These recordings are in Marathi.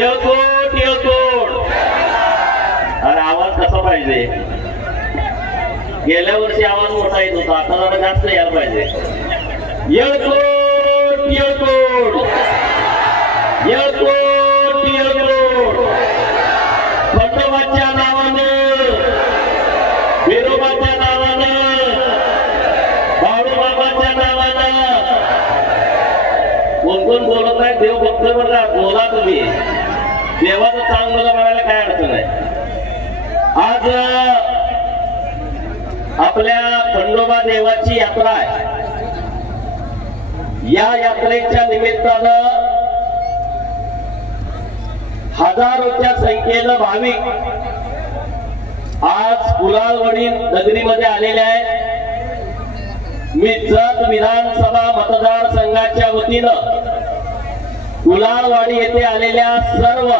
येळकोट येळकोट. अरे आवाज कसा पाहिजे? गेल्या वर्षी आवाज मोठा येत होता, आता जरा जास्त यायला पाहिजे. येळकोट येळकोट येळकोट येळकोट. खंडोबाच्या नावानं, विरोबाच्या नावानं, बाळूबाबाच्या नावानं. कोण कोण बोलत नाही देव बघतोय बघा, बोला तुम्ही. देवाचं चांगलं म्हणायला काय अडचण आहे. आज आपल्या खंडोबा देवाची यात्रा आहे. या यात्रेच्या निमित्तानं हजारोच्या संख्येनं भाविक आज कुलाळवाडी नगरीमध्ये आलेले आहेत. मी जत विधानसभा मतदारसंघाच्या वतीनं कुलाळवाडी येथे आलेल्या सर्व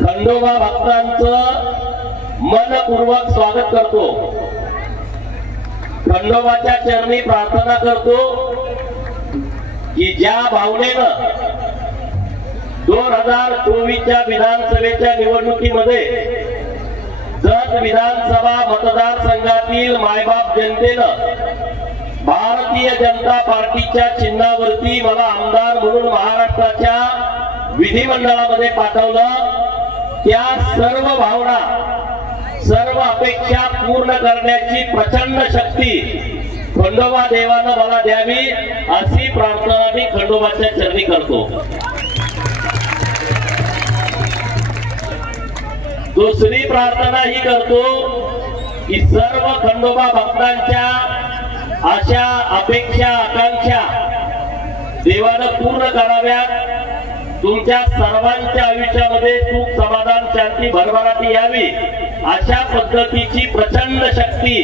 खंडोबा भक्तांचं मनपूर्वक स्वागत करतो. खंडोबाच्या चरणी प्रार्थना करतो की ज्या भावनेनं 2024च्या विधानसभेच्या निवडणुकीमध्ये जत विधानसभा मतदारसंघातील मायबाप जनतेनं भारतीय जनता पार्टीच्या चिन्हावरती मला आमदार म्हणून महाराष्ट्राच्या विधिमंडळामध्ये पाठवलं. त्या सर्व भावना, सर्व अपेक्षा पूर्ण करण्याची प्रचंड शक्ती खंडोबा देवानं मला द्यावी अशी प्रार्थना मी खंडोबाच्या चरणी करतो. दुसरी प्रार्थना ही करतो की सर्व खंडोबा भक्तांच्या आशा, अपेक्षा, आकांक्षा देवानं पूर्ण कराव्यात. तुमच्या सर्वांच्या आयुष्यामध्ये सुख, समाधान, शांती, भरभराटी यावी अशा पद्धतीची प्रचंड शक्ती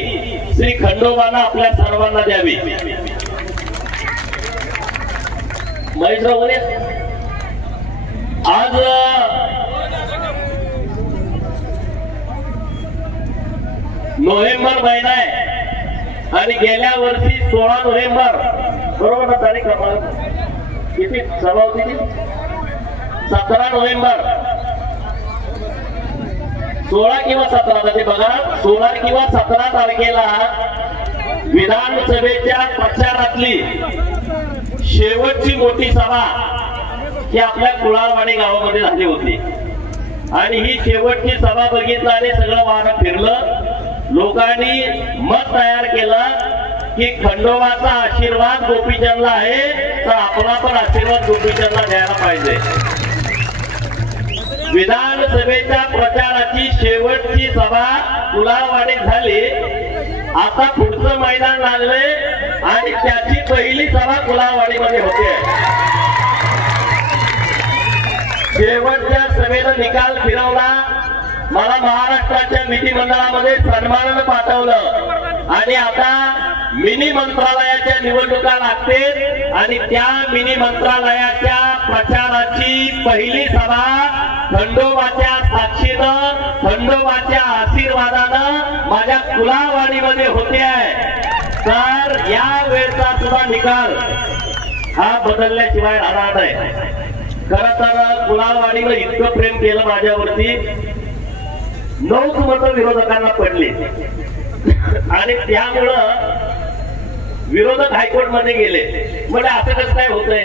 श्री खंडोबानं आपल्या सर्वांना द्यावी. महेशराव आज नोव्हेंबर महिना आहे आणि गेल्या वर्षी 16 नोव्हेंबर बरोबर ना तारीख किती सभा होती? 17 नोव्हेंबर 16 किंवा 17 ते बघा 16 किंवा 17 तारखेला विधानसभेच्या प्रचारातली शेवटची मोठी सभा ही आपल्या कुलाळवाडी गावामध्ये झाली होती. आणि ही शेवटची सभा बघितल्याने सगळं वारं फिरलं. लोकांनी मत तयार केलं की खंडोबाचा आशीर्वाद गोपीचंदला आहे तर आपला पण आशीर्वाद गोपीचंदला द्यायला पाहिजे. विधानसभेच्या प्रचाराची शेवटची सभा कुलाळवाडीत झाली. आता पुढचं मैदान लागले आणि त्याची पहिली सभा कुलाळवाडीमध्ये होते. शेवटच्या सभेनं निकाल फिरवला. मला महाराष्ट्राच्या विधिमंडळामध्ये सन्मानानं पाठवलं आणि आता मिनी मंत्रालयाच्या निवडणुका लागतील आणि त्या मिनी मंत्रालयाच्या प्रचाराची पहिली सभा खंडोबाच्या साक्षीनं, खंडोबाच्या आशीर्वादानं माझ्या कुलाळवाडीमध्ये होते आहे. तर या वेळचा सुद्धा निकाल हा बदलल्याशिवाय राहणार नाही. खरं तर कुलाळवाडीनं इतकं प्रेम केलं माझ्यावरती, 9 मतं विरोधकांना पडली आणि त्यामुळं विरोधक हायकोर्ट मध्ये गेले. म्हणजे असं कसं काय होतंय?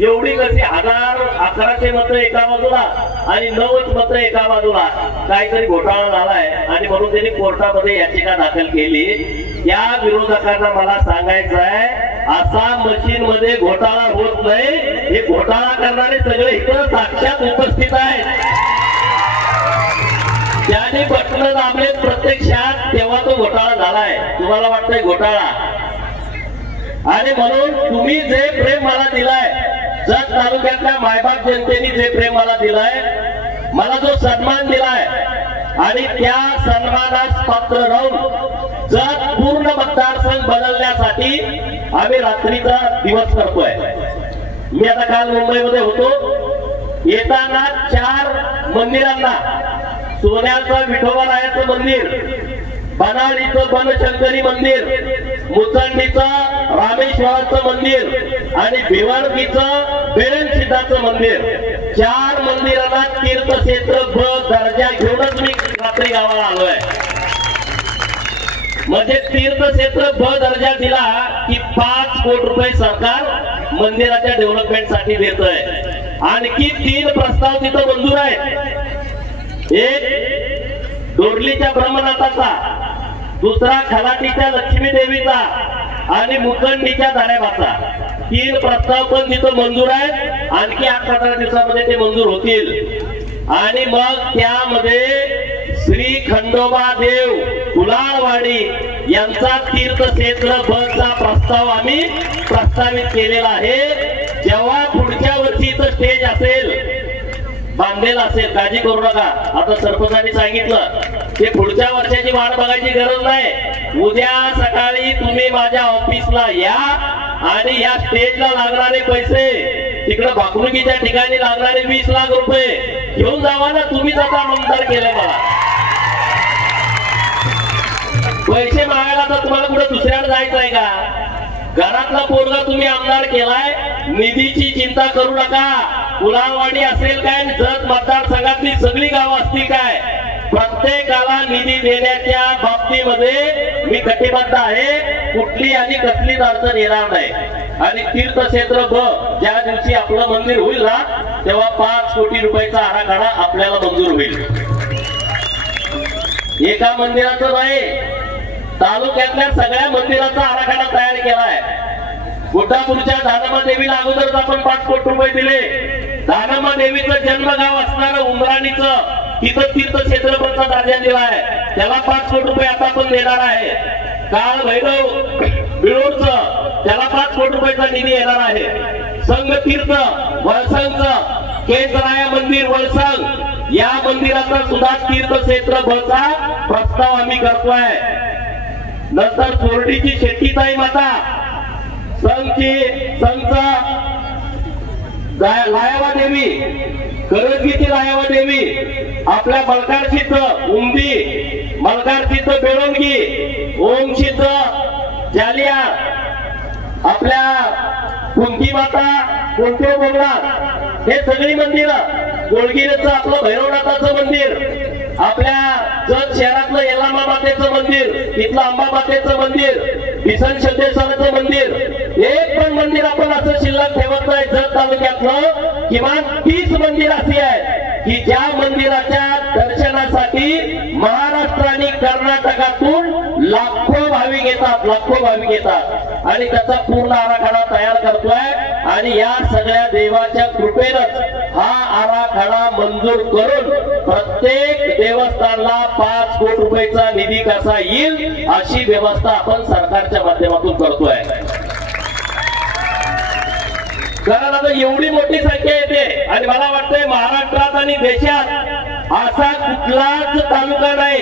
एवढी कशी 1100 मतं एका बाजूला आणि 9 मतं एका बाजूला, काहीतरी घोटाळा झालाय आणि म्हणून त्यांनी कोर्टामध्ये याचिका दाखल केली. या विरोधकांना मला सांगायचं आहे, असा मशीन मध्ये घोटाळा होत नाही. हे घोटाळा करणारे सगळे इथं साक्षात उपस्थित आहेत. त्याने बटन दाबले प्रत्यक्षात, तेव्हा तो घोटाळा झालाय. तुम्हाला वाटतंय घोटाळा? आणि म्हणून तुम्ही जे प्रेम मला दिलाय, जत तालुक्यातल्या मायबाप जनतेने जे प्रेम मला दिलाय, मला जो सन्मान दिलाय आणि त्या सन्मानास पात्र राहून जत पूर्ण मतदारसंघ बदलण्यासाठी आम्ही रात्रीचा दिवस करतोय. मी आता काल मुंबईमध्ये होतो. येताना 4 मंदिरांना, सोन्याचं विठोबारायाचं मंदिर, बनाळीचं बनशंकरी मंदिर, मुचंडीचं रामेश्वराचं मंदिर आणि भिवंडीचं बेरन सिद्धाचं मंदिर, 4 मंदिरांना तीर्थक्षेत्र ब दर्जा घेऊनच मी रात्री गावाला आलोय. म्हणजे तीर्थक्षेत्र ब दर्जा दिला की 5 कोटी रुपये सरकार मंदिराच्या डेव्हलपमेंट साठी देतोय. आणखी 3 प्रस्ताव तिथं मंजूर आहेत. एक डोरलीच्या ब्रह्मनाथाचा, दुसरा खलाटीच्या लक्ष्मी देवीचा आणि मुकंडीच्या धारेबाचा. 3 प्रस्ताव पण तिथं मंजूर आहेत. आणखी 8-15 दिवसामध्ये ते मंजूर होतील. आणि मग त्यामध्ये श्री खंडोबा देव कुलाळवाडी यांचा तीर्थक्षेत्र बसचा प्रस्ताव आम्ही प्रस्तावित केलेला आहे. जेव्हा पुढच्या वर्षी इथं स्टेज असेल, बांधलेला असेल, काळजी करू नका. आता सरपंचांनी सांगितलं की पुढच्या वर्षाची वाट बघायची गरज नाही. उद्या सकाळी तुम्ही माझ्या ऑफिसला या आणि या स्टेजला लागणारे पैसे, तिकडे भाकणुकीच्या ठिकाणी लागणारे 20 लाख रुपये घेऊन जावा ना. तुम्हीच आता आमदार केले मला. पैसे मागायला तर तुम्हाला कुठे दुसऱ्याला जायचं आहे का? घरातला पोरगा तुम्ही आमदार केलाय. निधीची चिंता करू नका. कुलाळवाडी असेल काय, जत मतदारसंघातली सगळी गावं असतील काय, प्रत्येकाला निधी देण्याच्या बाबतीमध्ये मी कटिबद्ध आहे. कुठली आणि कसलीच अडचण येणार नाही. आणि तीर्थक्षेत्र ब ज्या दिवशी आपलं मंदिर होईल ना, तेव्हा 5 कोटी रुपयाचा आराखडा आपल्याला मंजूर होईल. एका मंदिराचं नाही, तालुक्यातल्या सगळ्या मंदिराचा आराखडा तयार केलाय. गुड्डापूरच्या दानम्मा देवीला अगोदरच आपण 5 कोटी रुपये दिले. दानम्मा देवीचं जन्मगाव असणारं उमराणीचं, तिथं तीर्थक्षेत्रचा दर्जा दिलाय. त्याला 5 कोटी रुपये आता आपण देणार आहे. काळ भैरव बिळूरचं, त्याला 5 कोटी रुपयाचा निधी येणार आहे. संघतीर्थ वळसंगचं केसराया मंदिर वळसंग, या मंदिराचा सुद्धा तीर्थक्षेत्र बचा प्रस्ताव आम्ही करतोय. नंतर चोरडीची शेट्टीताई माता, संघचा लायावा देवी, करंजीची लायावा देवी, आपल्या मलकारशीचं उमदी, मलकारशीचं बेळोंगी, ओमशीचं जालिया, आपल्या कुंती माता, कोणते बोगला, हे सगळी मंदिरं. गोळगिरीचं आपलं भैरवनाथाचं मंदिर, आपल्या जत शहरातलं येलामा मातेचं मंदिर, तिथलं अंबा मातेचं मंदिर, किसन सिद्धेश्वराचं मंदिर, एक पण मंदिर आपण असं शिल्लक ठेवत नाही. जत तालुक्यातलं किमान 30 मंदिर अशी आहेत की ज्या मंदिराच्या दर्शनासाठी महाराष्ट्र आणि कर्नाटकातून लाखो भाविक येतात, लाखो भाविक येतात. आणि त्याचा पूर्ण आराखडा तयार करतोय. आणि या सगळ्या देवाच्या कृपेनंच हा आराखडा मंजूर करून प्रत्येक देवस्थानला 5 कोटी रुपयाचा निधी कसा येईल अशी व्यवस्था आपण सरकारच्या माध्यमातून करतोय. कारण आता एवढी मोठी संख्या येते आणि मला वाटतंय महाराष्ट्रात आणि देशात असा कुठलाच तालुका नाही,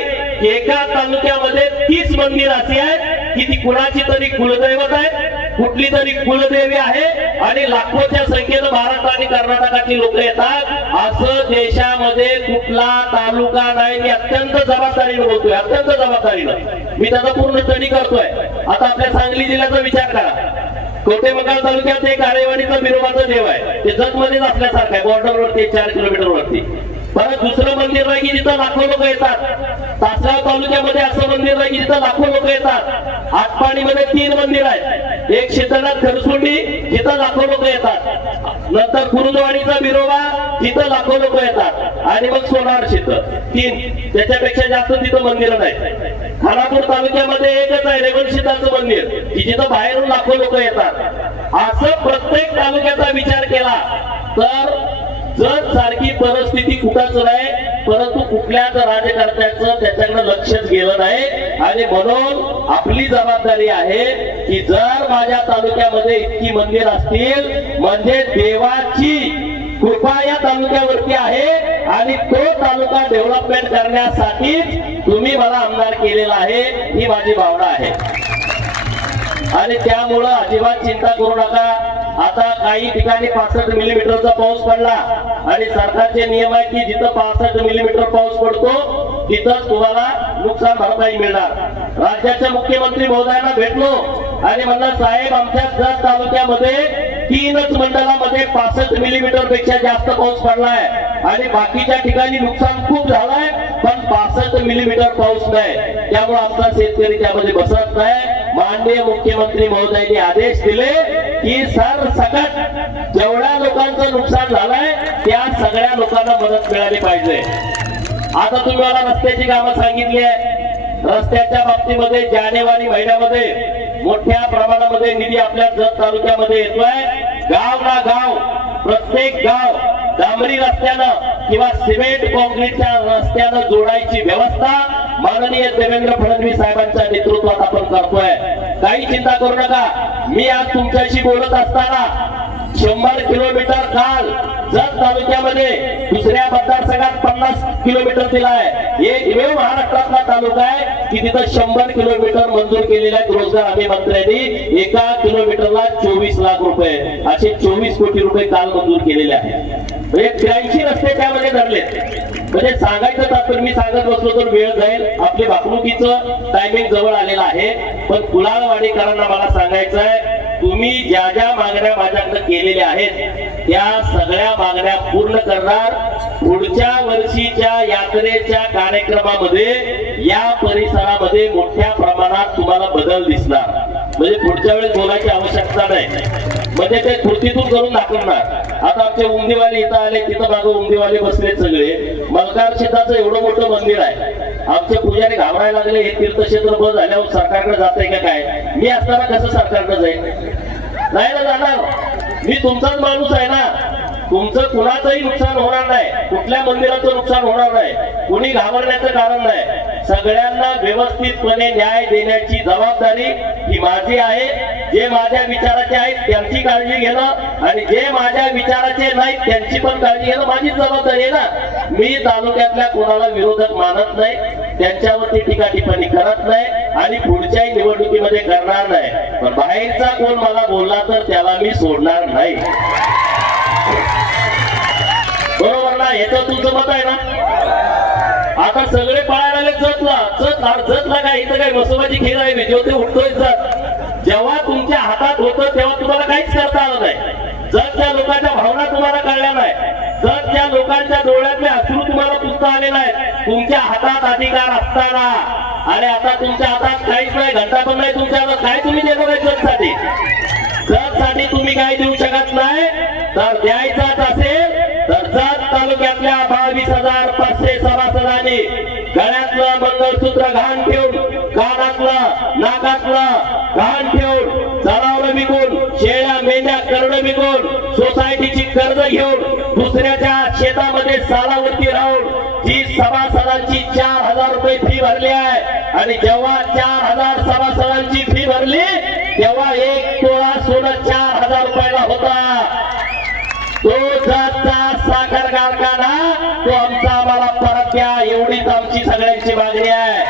एका तालुक्यामध्ये 30 मंदिर अशी आहेत की ती कुणाची तरी कुलदैवत आहे, कुठली तरी कुलदेवी आहे आणि लाखोच्या संख्येनं महाराष्ट्र आणि कर्नाटकातली लोक येतात. असं देशामध्ये कुठला तालुका नाही. मी अत्यंत जबाबदारीने बोलतोय, अत्यंत जबाबदारीनं मी त्याचा पूर्ण स्टडी करतोय. आता आपल्या सांगली जिल्ह्याचा विचार करा. कोटेमंगळ तालुक्यात एक आरेवाडीचं बिरोबाचं देव आहे, ते जतमध्येच असल्यासारखं आहे, बॉर्डरवरती 4 किलोमीटर वरती. परत दुसरं मंदिर आहे की जिथं लाखो लोक येतात. तासगाव तालुक्यामध्ये असं मंदिर आहे की जिथं लाखो लोक येतात. आटपाडीमध्ये 3 मंदिर आहेत, एक शीतलनाथ खरसुंडी जिथं लाखो लोक येतात, नंतर कुरुंदवाडीचा बिरोबा तिथं लाखो लोक येतात, आणि मग सोनार शीतल 3, त्याच्यापेक्षा जास्त तिथं मंदिरं नाही. खानापूर तालुक्यामध्ये एकच आहे रेवणशीताचं मंदिर की जिथं बाहेरून लाखो लोक येतात. असं प्रत्येक तालुक्याचा विचार केला तर जत सारखी परिस्थिती कुठंच नाही, परंतु कुठल्याच राजकारत्याचं त्याच्याकडे लक्षच गेलं नाही. आणि म्हणून आपली जबाबदारी आहे की जर माझ्या तालुक्यामध्ये इतकी मंदिर असतील म्हणजे देवाची कृपा या तालुक्यावरती आहे आणि तो तालुका डेव्हलपमेंट करण्यासाठीच तुम्ही मला आमदार केलेला आहे, ही माझी भावना आहे. आणि त्यामुळं अजिबात चिंता करू नका. आता काही ठिकाणी 65 मिलीमीटरचा पाऊस पडला आणि सरकारचे नियम आहे की जिथं 65 मिलीमीटर पाऊस पडतो तिथंच तुम्हाला नुकसान भरपाई मिळणार. राज्याच्या मुख्यमंत्री महोदयांना भेटलो आणि म्हणलं साहेब आमच्या जत तालुक्यामध्ये 3च मंडळामध्ये 65 मिलीमीटर पेक्षा जास्त पाऊस पडलाय आणि बाकीच्या ठिकाणी नुकसान खूप झालंय, पण 65 मिलीमीटर पाऊस नाही. त्यामुळे आमचा शेतकरी त्यामध्ये बसत नाही. माननीय मुख्यमंत्री महोदयांनी आदेश दिले की सरसकट जेवढ्या लोकांचं नुकसान झालंय त्या सगळ्या लोकांना मदत मिळाली पाहिजे. आता तुम्ही मला रस्त्याची कामं सांगितली आहे. रस्त्याच्या बाबतीमध्ये जानेवारी महिन्यामध्ये मोठ्या प्रमाणामध्ये निधी आपल्या जत तालुक्यामध्ये येतोय. गाव ना गाव, प्रत्येक गाव डांबरी रस्त्यानं किंवा सिमेंट कॉन्क्रीटच्या रस्त्यानं जोडायची व्यवस्था माननीय देवेंद्र फडणवीस साहेबांच्या नेतृत्वात आपण करतोय. काही चिंता करू नका. मी आज तुमच्याशी बोलत असताना 100 किलोमीटर काल जत तालुक्यामध्ये दुसऱ्या मतदारसंघात 50 किलोमीटर दिलाय. एकमेव महाराष्ट्रातला तालुका आहे की तिथं 100 किलोमीटर मंजूर केलेले आहेत. रोजगार हमी मंत्र्यांनी एका किलोमीटरला 24 लाख रुपये असे 24 कोटी रुपये काल मंजूर केलेले आहेत. म्हणजे 83 रस्ते त्यामध्ये धरलेत. म्हणजे सांगायचं तात्पर्य मी सांगत बसलो तर वेळ जाईल. आपली वागणुकीचं टायमिंग जवळ आलेलं आहे. पण कुलाळवाडीकरांना मला सांगायचं आहे, तुम्ही ज्या ज्या मागण्या माझ्याकडे केलेल्या आहेत त्या सगळ्या मागण्या पूर्ण करणार. पुढच्या वर्षीच्या यात्रेच्या कार्यक्रमामध्ये या परिसरामध्ये मोठ्या प्रमाणात तुम्हाला बदल दिसणार. म्हणजे पुढच्या वेळेस बोलायची आवश्यकता नाही. म्हणजे ते कृतीतून करून दाखवणार. आता आमचे उमदीवाले इथं आले, तिथं मागं उमदीवाले बसलेत सगळे. मलकार शेताचं एवढं मोठं मंदिर आहे. आमचे पुजारी घाबरायला लागले, हे तीर्थक्षेत्र बंद झाल्यावर सरकारकडे जाते का काय. मी असताना कसं सरकारकडे जाईल? नाही ना जाणार. मी तुमचाच माणूस आहे ना. तुमचं कुणाचंही नुकसान होणार नाही, कुठल्या मंदिराचं नुकसान होणार नाही, कुणी घाबरण्याचं कारण नाही. सगळ्यांना व्यवस्थितपणे न्याय देण्याची जबाबदारी ही माझी आहे. जे माझ्या विचाराचे आहेत त्यांची काळजी घेणं आणि जे माझ्या विचाराचे नाहीत त्यांची पण काळजी घेणं माझी जबाबदारी आहे ना. मी तालुक्यातल्या कोणाला विरोधक मानत नाही, त्यांच्यावरती टीका टिप्पणी करत नाही आणि पुढच्याही निवडणुकीमध्ये करणार नाही. पण बाहेरचा कोण मला बोलला तर त्याला मी सोडणार नाही. बरोबर ना? याचं तुमचं मत आहे ना? आता सगळे पळायला आले जतला. जतला काय इथं काय मसोबाची खीर आहे? ते उठतोय जत. जेव्हा तुमच्या हातात होतं तेव्हा तुम्हाला काहीच करता आलं नाही. जतच्या लोकांच्या भावना तुम्हाला कळल्या नाही. जतच्या लोकांच्या डोळ्यातले अश्रू तुम्हाला पुसता आले नाही. तुमच्या हातात अधिकार असताना आणि आता तुमच्या हातात काहीच नाही, घंटा पण नाही तुमच्या हातात. काय तुम्ही देणार आहे जतसाठी? जतसाठी तुम्ही काय देऊ शकत नाही. तर द्यायचाच असेल तर जत तालुक्यातल्या 22,500 सभासदांनी गळ्यातलं मंगळसूत्र घाण ठेवून, कानातलं नाकातलं घाण ठेवून, जनावरं विकून, शेळ्या मेंढ्या करणं विकून, सोसायटीची कर्ज घेऊन, दुसऱ्याच्या शेतामध्ये सालावरती राहून जी सभासदांची 4,000 रुपये फी भरली आहे आणि जेव्हा 4,000 सभासदांची फी भरली तेव्हा 1 तोळा सोनं 4,000 रुपयाला होता. तो जतचा साखर कारखाना तो आमचा आम्हाला परत द्या, एवढीच आमची सगळ्यांची मागणी आहे.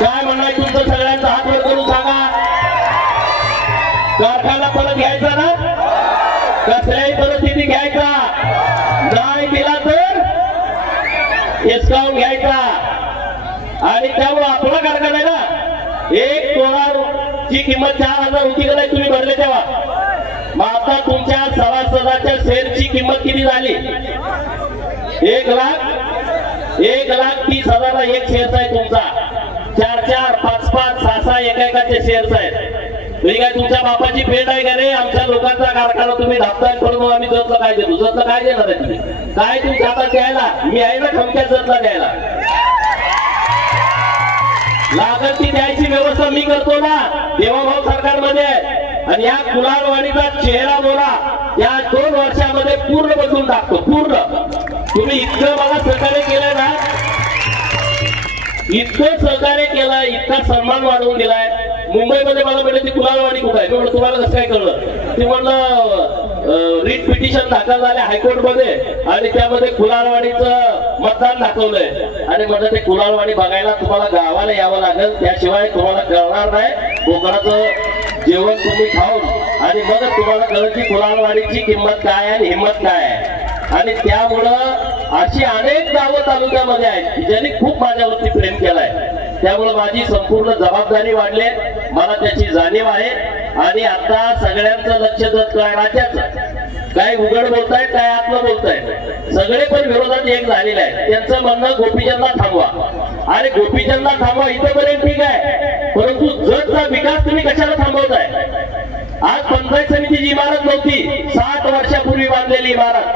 काय म्हणणार तुमचं? सगळ्यांचा हात वर करून सांगा. कारखाना परत घ्यायचा ना? कसल्याही परिस्थिती घ्यायचा नाही, दिला तर हिसकावून घ्यायचा. आणि त्यामुळे आपला कारखाना आहे ना. 1 तोळाची किंमत 4,000 होती का नाही तुम्ही भरले तेव्हा? मग आता तुमच्या सभासदाच्या शेअरची किंमत किती झाली? 1,30,000 एक शेअर आहे तुमचा. 4-4, 5-5, 6-6 एकेकाचे शेअर्स आहेत. तुम्ही काय तुमच्या बापाची भेट आहे का रे? आमच्या लोकांचा कारखाना तुम्ही धापताय करून आम्ही जतला काय देतो? जतला काय देणार आहे तुम्ही? काय तुमच्या हातात द्यायला? मी आहे ना खमक्यात जतला द्यायला. लागल ती द्यायची व्यवस्था मी करतो ना. देवाभाऊ सरकारमध्ये आहे आणि या कुलाळवाडीचा चेहरा बोला या 2 वर्षामध्ये पूर्ण बदलून टाकतो. पूर्ण. तुम्ही इतकं मला सहकार्य केलंय ना, इतकं सहकार्य केलं, इतका सन्मान वाढवून दिलाय. मुंबईमध्ये मला म्हटलं ती कुलाळवाडी कुठं आहे? मी तुम्हाला कसं काय कळलं? ते म्हणलं रिट पिटिशन दाखल झाले हायकोर्टमध्ये आणि त्यामध्ये कुलाळवाडीचं मतदान दाखवलंय आणि म्हटलं ते कुलाळवाडी बघायला तुम्हाला गावाला यावं लागेल, त्याशिवाय तुम्हाला कळणार नाही. कोकणाचं जेवण तुम्ही खाऊन आणि मग तुम्हाला कळलं की कुलाळवाडीची किंमत काय आणि हिंमत काय आहे. आणि त्यामुळं अशी अनेक गावं तालुक्यामध्ये आहेत ज्यांनी खूप माझ्यावरती प्रेम केलाय. त्यामुळे माझी संपूर्ण जबाबदारी वाढली, मला त्याची जाणीव आहे. आणि आता सगळ्यांचं लक्ष जात काय राज्याचं, काय उघड बोलतायत काय आतलं बोलतायत, सगळे पण विरोधात एक झालेले आहेत. त्यांचं म्हणणं गोपीचंदला थांबवा. अरे गोपीचंदला थांबवा इथपर्यंत ठीक आहे, परंतु जतचा विकास तुम्ही कशाला थांबवताय? आज पंचायत समितीची इमारत नव्हती, 60 वर्षापूर्वी बांधलेली इमारत,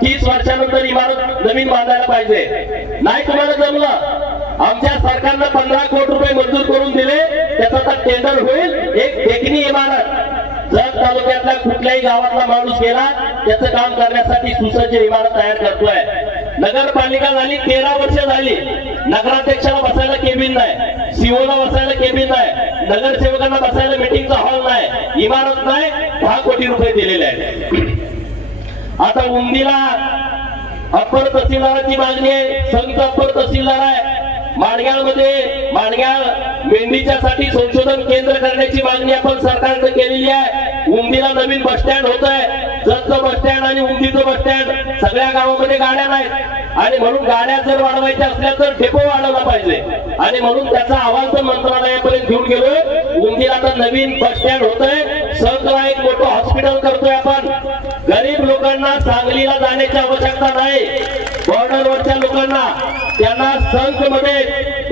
30 वर्षानंतर इमारत नवीन बांधायला पाहिजे. नाही तुम्हाला जमलं, आमच्या सरकारनं 15 कोटी रुपये मंजूर करून दिले, त्याचा तर टेंडर होईल. एक देखणी इमारत जत तालुक्यातल्या कुठल्याही गावातला माणूस गेला त्याचं काम करण्यासाठी सुसज्ज इमारत तयार करतोय. नगरपालिका झाली 13 वर्ष झाली, नगराध्यक्षाला बसायला केबिन नाही, सीओला बसायला केबिन नाही, नगरसेवकांना बसायला मीटिंगचा हॉल नाही, इमारत नाही, 10 कोटी रुपये दिलेले आहेत. आता उंदीला अप्पर तहसीलदाराची मागणी आहे, संत अप्पर तहसीलदार आहे. माणगावमध्ये माणगाव मेंढीच्यासाठी संशोधन केंद्र करण्याची मागणी आपण सरकारने केलेली आहे. उंदीला नवीन बस स्टँड होत आहे, जतचं बस स्टँड आणि उंदीचं बस स्टँड, सगळ्या गावामध्ये गाड्या नाहीत आणि म्हणून गाड्या जर वाढवायच्या असल्या तर डेपो वाढवला पाहिजे आणि म्हणून त्याचा अहवाल तर मंत्रालयापर्यंत घेऊन गेलोय. उंदीला तर नवीन बस स्टँड होत आहे, संघला एक मोठं हॉस्पिटल करतोय आपण. गरीब लोकांना सांगलीला जाण्याची आवश्यकता नाही, बॉर्डरवरच्या लोकांना त्यांना संघ मध्ये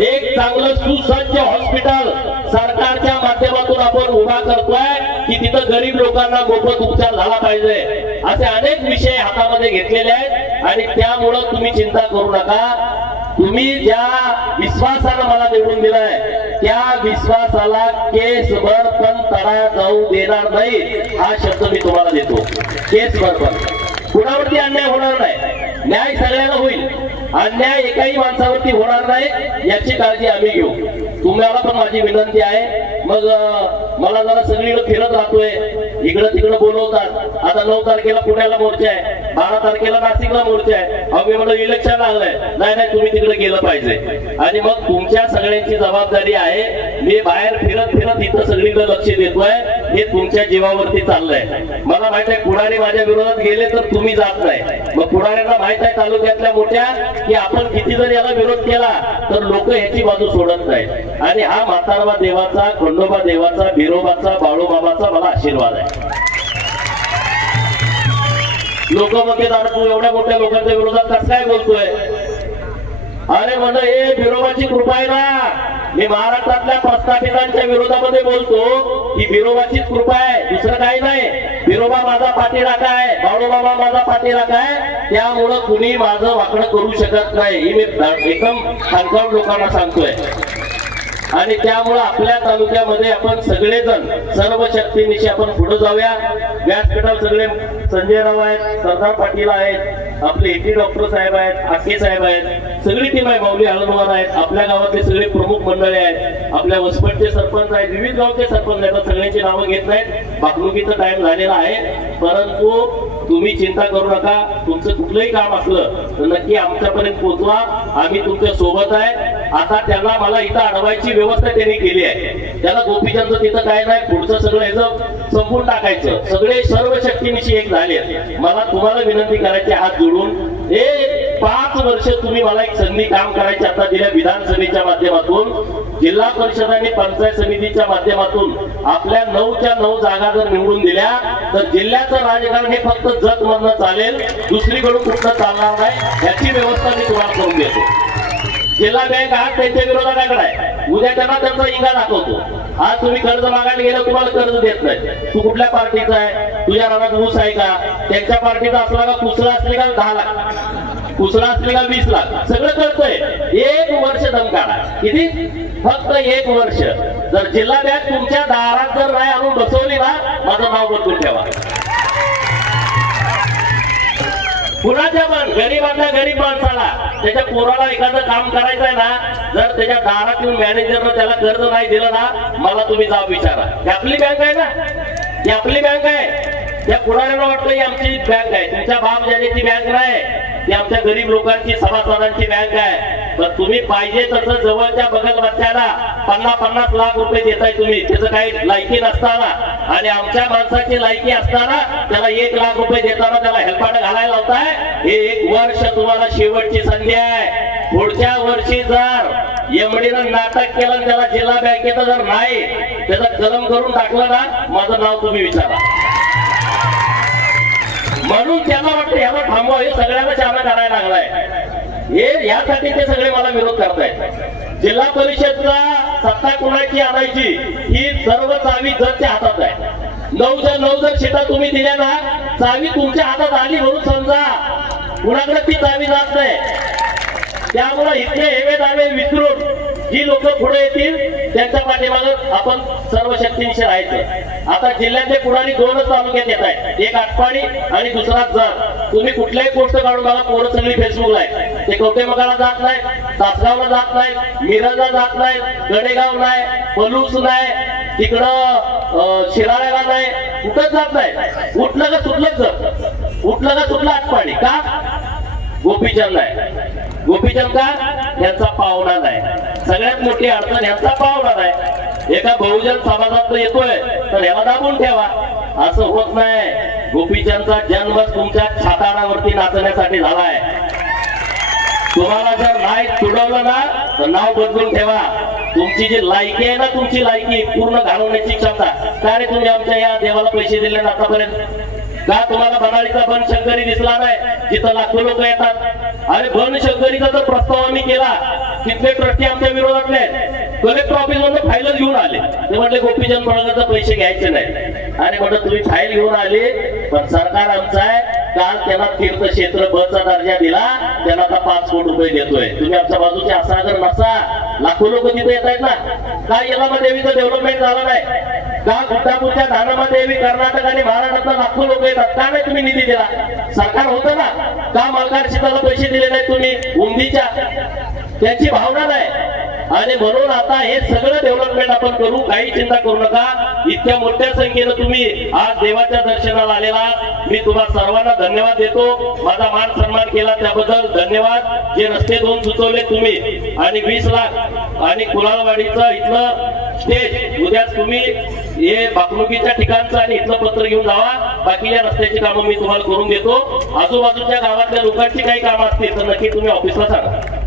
एक चांगलं सुसज्ज हॉस्पिटल सरकारच्या माध्यमातून आपण उभा करतोय की तिथं गरीब लोकांना मोफत उपचार झाला पाहिजे. असे अनेक विषय हातामध्ये घेतलेले आहेत आणि त्यामुळं तुम्ही चिंता करू नका. तुम्ही ज्या विश्वासानं मला निवडून दिलाय त्या विश्वासाला केसभर पण तडा जाऊ देणार नाही, हा शब्द मी तुम्हाला देतो. केसभर पण कुणावरती अन्याय होणार नाही, न्याय सगळ्यांना होईल, अन्याय एकाही माणसावरती होणार नाही याची काळजी आम्ही घेऊ. तुम्हाला पण माझी विनंती आहे. मग मला जरा सगळीकडे फिरत राहतोय, इकडं तिकडं बोलवतात. आता 9 तारखेला पुण्याला मोर्चा आहे, 12 तारखेला नाशिकला मोर्चा आहे. अहो मला इलेक्शन लागलंय, नाही तुम्ही तिकडे गेलं पाहिजे. आणि मग तुमच्या सगळ्यांची जबाबदारी आहे. मी बाहेर फिरत फिरत इथं सगळीकडे लक्ष देतोय, हे तुमच्या जीवावरती चाललंय. मला माहित आहे पुढारी माझ्या विरोधात गेले तर तुम्ही जात नाही. मग पुढाऱ्यांना माहित आहे तालुक्यातल्या मोठ्या की आपण किती जर याला विरोध केला तर लोक ह्याची बाजू सोडत नाहीत. आणि हा म्हातारबा देवाचा, खंडोबा देवाचा, बिरोबाचा, बाळूबाबाचा मला आशीर्वाद आहे. लोक म्हणते दादा तू एवढ्या मोठ्या लोकांच्या विरोधात कसं काय बोलतोय? अरे म्हणलं हे बिरोबाची कृपा आहे ना. मी महाराष्ट्रातल्या प्रस्थापितांच्या विरोधामध्ये बोलतो ही बिरोबाचीच कृपा आहे, दुसरं काही नाही. बिरोबा माझा पाठीराखा आहे, बाळूबाबा माझा पाठीराखा आहे, त्यामुळं कुणी माझं वाकडं करू शकत नाही, ही मी एकदम ठणकावून लोकांना सांगतोय. आणि त्यामुळे आपल्या तालुक्यामध्ये आपण सगळेजण सर्व शक्तीनिशी आपण पुढे जाऊया. व्यासपीठावर सगळे संजयराव आहेत, सरदार पाटील आहेत, आपले एटी डॉक्टर साहेब आहेत, आके साहेब आहेत, सगळी टीम आहे, माऊली हळदवार आहेत, आपल्या गावातले सगळे प्रमुख मंडळी आहेत, आपल्या वसपटचे सरपंच आहेत, विविध गावचे सरपंच आहेत. सगळ्यांची नावं घेत नाहीत, बाकलुकीचा टाइम झालेला आहे. परंतु तुम्ही चिंता करू नका, तुमचं कुठलंही काम असलं तर नक्की आमच्यापर्यंत पोहोचवा, आम्ही तुमच्या सोबत आहे. आता त्यांना मला इथं अडवायची व्यवस्था त्यांनी केली आहे. त्याला गोपीचंदचं तिथं काय नाही, पुढचं सगळं ह्याचं संपून टाकायचं. सगळे सर्व शक्तीनिशी एक झाले. मला तुम्हाला विनंती करायची हात जोडून, हे 5 वर्ष तुम्ही मला एक संधी काम करायची आता दिल्या विधानसभेच्या माध्यमातून, जिल्हा परिषद आणि पंचायत समितीच्या माध्यमातून आपल्या 9च्या 9 जागा जर निवडून दिल्या तर जिल्ह्याचं राजकारण हे फक्त जत मधनं चालेल, दुसरीकडून कुठं चालणार नाही. याची व्यवस्था मी तुम्हाला करून देतो. जिल्हा बँक आज त्यांच्या विरोधाकडे आहे, उद्या त्यांना त्यांचा इंगा दाखवतो. आज तुम्ही कर्ज मागायला गेलं तुम्हाला कर्ज देत नाही. तू कुठल्या पार्टीचा आहे, तुझ्या नावात ऊस आहे का, त्यांच्या पार्टीचा असला का, कुसला असले का 10 लाख, कुसला असले का 20 लाख, सगळं करतोय. 1 वर्ष दम काढा. किती? फक्त 1 वर्ष. जर जिल्हा बँक तुमच्या दारात जर नाही आणून बसवली ना, माझं नाव बदलून ठेवा. कुणाच्या पण गरीबांना, गरीब माणसाला त्याच्या पोराला एखादं काम करायचं आहे ना, जर त्याच्या दारात येऊन मॅनेजरनं त्याला कर्ज नाही दिलं ना, मला तुम्ही जाब विचारा. ही आपली बँक आहे ना, ही आपली बँक आहे. त्या पुढाऱ्यांना वाटतं ही आमची बँक आहे, तुमच्या बाप जाण्याची बँक नाही, ती आमच्या गरीब लोकांची, सभासदांची बँक आहे. तर तुम्ही पाहिजे तसं जवळच्या बगल बच्च्याला 50-50 लाख रुपये देताय तुम्ही, त्याचं काही लायकी नसताना, आणि आमच्या माणसाची लायकी असताना त्याला 1 लाख रुपये देताना त्याला हेलपाट घालायला लावताय. हे 1 वर्ष तुम्हाला शेवटची संधी आहे. पुढच्या वर्षी जर एमडीनं नाटक केलं, त्याला जिल्हा बँकेचं जर नाही त्याचं कलम करून टाकलं ना, माझं नाव तुम्ही विचारा. म्हणून त्यांना वाटतं याला थांबवा, हे सगळ्यांना चालना करायला लागलाय. हे यासाठी ते सगळे मला विरोध करतायत. जिल्हा परिषदचा सत्ता कुणाची आणायची ही सर्व चावी जजच्या हातात आहे. 9 जर सीटा तुम्ही दिल्या ना, चावी तुमच्या हातात आली म्हणून समजा, कुणाकडे ती चावी जात नाही. त्यामुळे इथले हेवे दावे विसरून जी लोक पुढे येतील त्यांच्या पाठीमागे आपण सर्व शक्तींशी राहायचं. आता जिल्ह्यातले पुढारी 2च तालुक्यात येत आहेत, एक आटपाडी आणि दुसरा जत. तुम्ही कुठल्याही गोष्ट काढून बघा, पोरं सगळी फेसबुकला आहे. ते कवटेमकाला जात नाही, तासगावला जात नाही, मिरजला जात नाही, गडेगाव नाही, पलूस नाही, तिकडं शिराळ्याला नाही, कुठंच जात नाही. उठलं का सुटलंच जत, उठलं का सुटलं आटपाडी. का? गोपीचंद आहे. गोपीचंद का? यांचा पाहुणा नाही. सगळ्यात मोठी अडचण यांचा पाहुणा नाही. एका बहुजन समाजात येतोय तर याला दाबून ठेवा, असं होत नाही. गोपीचंदचा जन्म तुमच्या छाताडावरती नाचण्यासाठी झालाय. तुम्हाला जर नाही तुडवलं ना तर नाव बदलून ठेवा. तुमची जी लायकी आहे ना, तुमची लायकी पूर्ण घालवण्याची क्षमता. का रे तुम्ही आमच्या या देवाला पैसे दिले ना आतापर्यंत? का तुम्हाला बनाळीचा बनशंकरी दिसला नाही, जिथं लाखो लोक येतात? अरे बनशंकरीचा जर प्रस्ताव आम्ही केला, तिथले ट्रस्टी आमच्या विरोधातले कलेक्टर ऑफिस मध्ये फाईलच घेऊन आले. ते म्हटले गोपीचंद पडळकरचा पैसे घ्यायचे नाही. आणि म्हटलं तुम्ही फाईल घेऊन आले, पण सरकार आमचं आहे. काल त्यांना तीर्थक्षेत्र बचा दर्जा दिला, त्यांना आता 5 कोटी रुपये देतोय. तुम्ही आमच्या बाजूचे असा जर नसा, लाखो लोक तिथे येत आहेत ना. का येलामादेवीचं डेव्हलपमेंट झालं नाही? का गुड्डापूरच्या धानमादेवी कर्नाटक आणि महाराष्ट्रात लाखो लोक येतात? का नाही तुम्ही निधी दिला? सरकार होतं ना. का मल्हार सीताला पैसे दिले नाही तुम्ही? उंदीच्या त्याची भावना नाही. आणि म्हणून आता हे सगळं डेव्हलपमेंट आपण करू, काही चिंता करू नका. इतक्या मोठ्या संख्येनं तुम्ही आज देवाच्या दर्शनाला आलेला, मी तुम्हाला सर्वांना धन्यवाद देतो. माझा मान सन्मान केला त्याबद्दल धन्यवाद. जे रस्ते 2 सुचवले तुम्ही आणि 20 लाख आणि कुलाळवाडीचं इथलं स्टेज उद्याच तुम्ही हे बाकनुकीच्या ठिकाणचं आणि इथलं पत्र घेऊन जावा. बाकीच्या रस्त्याची कामं मी तुम्हाला करून देतो. आजूबाजूच्या गावातल्या लोकांची काही कामं असतील तर नक्की तुम्ही ऑफिसला सांगा.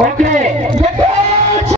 ओके